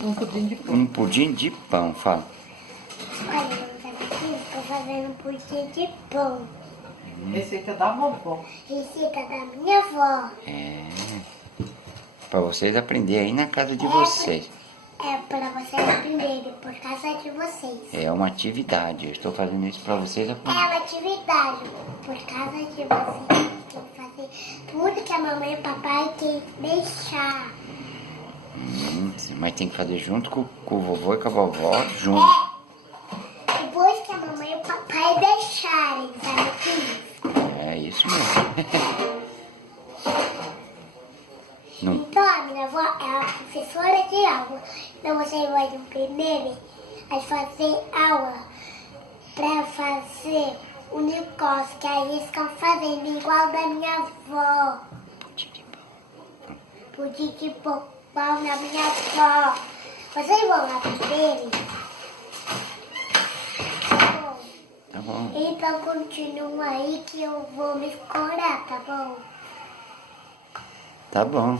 Um pudim de pão. Um pudim de pão, fala. Olha, meus amiguinhos, estou fazendo um pudim de pão. Receita da vovó. Receita da minha avó. É. Pra vocês aprenderem aí na casa de vocês. É para vocês aprenderem por causa de vocês. É uma atividade. Eu estou fazendo isso pra vocês É aprenderem. uma atividade por causa de vocês. Tem que fazer tudo que a mamãe e o papai tem deixar. Mas tem que fazer junto com o vovô e com a vovó, junto. É. Depois que a mamãe e o papai deixarem, sabe o que é isso? É isso mesmo. Não. Então a minha avó é uma professora de aula. Então você vai primeiro a fazer aula para fazer o negócio que aí eles estão fazendo igual da minha avó. Pudim de pão da minha avó. Vocês vão lá primeiro? Tá Tá bom. bom. Então continua aí que eu vou me escorar, tá bom? Tá bom.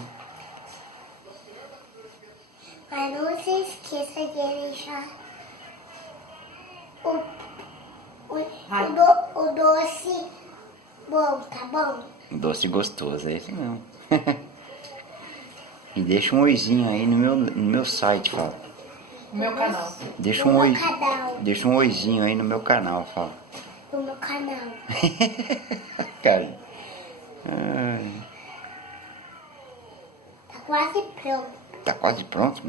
Mas não se esqueça de deixar o doce bom, tá bom? Doce gostoso, é isso mesmo. E deixa um oizinho aí no meu site, fala. No meu canal. Deixa No um meu oi. canal. Deixa um oizinho aí no meu canal, fala. No meu canal. Cara. Ai, Tá quase pronto. tá quase pronto?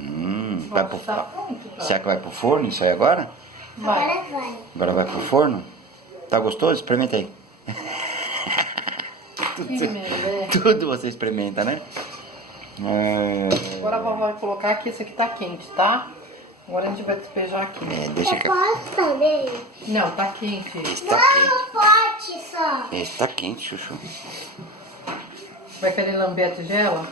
Vai pro... Tá pronto. Tá. Será que vai pro forno isso aí agora? Vai. Agora vai. Agora vai pro forno? Tá gostoso? Experimenta aí. Que merda. Tudo você experimenta, né? Agora a vovó vai colocar aqui, esse aqui tá quente, tá? Agora a gente vai despejar aqui. Deixa Eu que... posso também? Não, tá quente. Esse tá Não, quente. não pode só. Esse tá quente, Chuchu. Vai querer lamber a tigela?